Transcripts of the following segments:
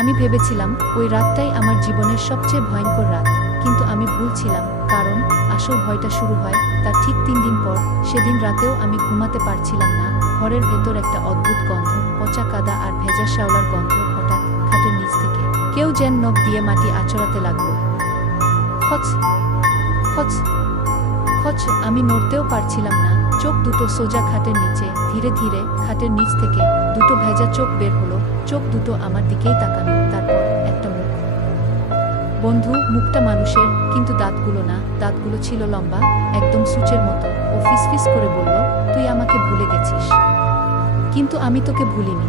আমি ভেবেছিলাম ওই রাতটাই আমার জীবনের সবচেয়ে ভয়ঙ্কর রাত, কিন্তু আমি ভুল ছিলাম, কারণ আসল ভয়টা শুরু হয় তার ঠিক তিন দিন পর। সেদিন রাতেও আমি ঘুমাতে পারছিলাম না, ঘরের ভেতর একটা অদ্ভুত গন্ধ, পচা কাদা আর ভেজা শ্যাওলার গন্ধ হঠাৎ খাটের নিচ থেকে। কেউ যেন নখ দিয়ে মাটি আচড়াতে লাগল। খচ খচ খচ, আমি নড়তেও পারছিলাম না চোখ দুটো সোজা খাটের নিচে, ধীরে ধীরে খাটের নিচ থেকে দুটো ভেজা চোখ বের হলো, চোখ দুটো আমার দিকেই তাকানো, তারপর একটা মুখ। বন্ধু, মুখটা মানুষের, কিন্তু দাঁতগুলো না, দাঁতগুলো ছিল লম্বা, একদম সূচের মতো। ও ফিসফিস করে বলল, তুই আমাকে ভুলে গেছিস। কিন্তু আমি তোকে ভুলিনি।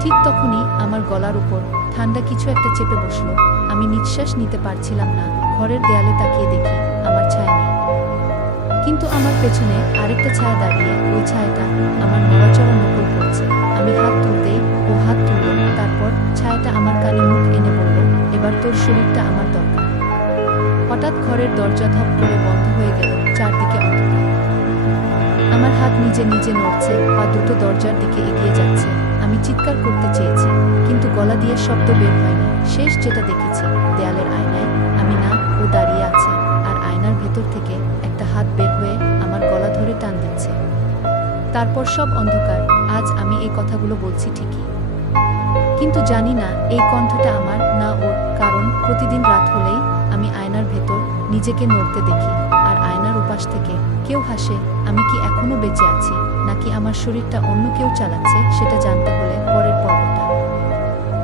ঠিক তখনই আমার গলার উপর ঠান্ডা কিছু একটা চেপে বসল। আমি নিঃশ্বাস নিতে পারছিলাম না, ঘরের দেয়ালে তাকিয়ে দেখি আমার ছায়া নেই। কিন্তু আমার পেছনে আরেকটা ছায়া দাঁড়িয়ে ওই ছায়াটা আমার নড়াচড়া নকল করছে। আমি হাত তুলতেই ও হাত তুলল, তারপর ছায়াটা আমার কানে মুখ এনে বলল, এবার তোর শরীরটা আমার দরকার। হঠাৎ ঘরের দরজা ধপ করে বন্ধ হয়ে গেল চারদিকে অন্ধকার। আমার হাত নিজে নিজে নড়ছে পা দুটো দরজার দিকে এগিয়ে যাচ্ছে। আমি চিৎকার করতে চেয়েছি, কিন্তু গলা দিয়ে শব্দ বের হয়নি। শেষ যেটা দেখেছি, দেয়ালের আয়নায় আমি না দিচ্ছে তারপর সব অন্ধকার। আজ আমি এই কথাগুলো বলছি ঠিকই। কিন্তু জানি না এই কণ্ঠটা আমার না ওর, কারণ প্রতিদিন রাত হলেই আমি আয়নার ভেতর নিজেকে নড়তে দেখি, আর আয়নার উপাস থেকে কেউ হাসে, আমি কি এখনও বেঁচে আছি? নাকি আমার শরীরটা অন্য কেউ চালাচ্ছে? সেটা জানতে হলে পরের পর্ব।